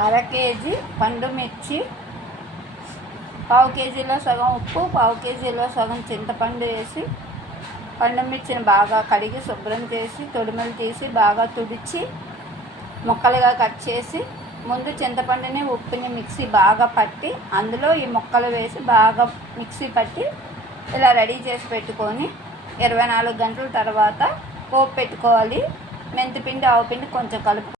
అర కేజీ పండు మిర్చి పావు కేజీలో సగం ఉప్పు పావు కేజీలో సగం చింతపండు వేసి పండు మిర్చిని బాగా కడిగి శుభ్రం చేసి తొడిమలు తీసి బాగా తుడిచి ముక్కలుగా కట్ చేసి ముందు చింతపండుని ఉప్పుని మిక్సీ బాగా పట్టి అందులో ఈ ముక్కలు వేసి బాగా మిక్సీ పట్టి ఇలా రెడీ చేసి పెట్టుకొని ఇరవై నాలుగు గంటల తర్వాత పోపు పెట్టుకోవాలి. మెంతిపిండి ఆవు పిండి కొంచెం కలుపు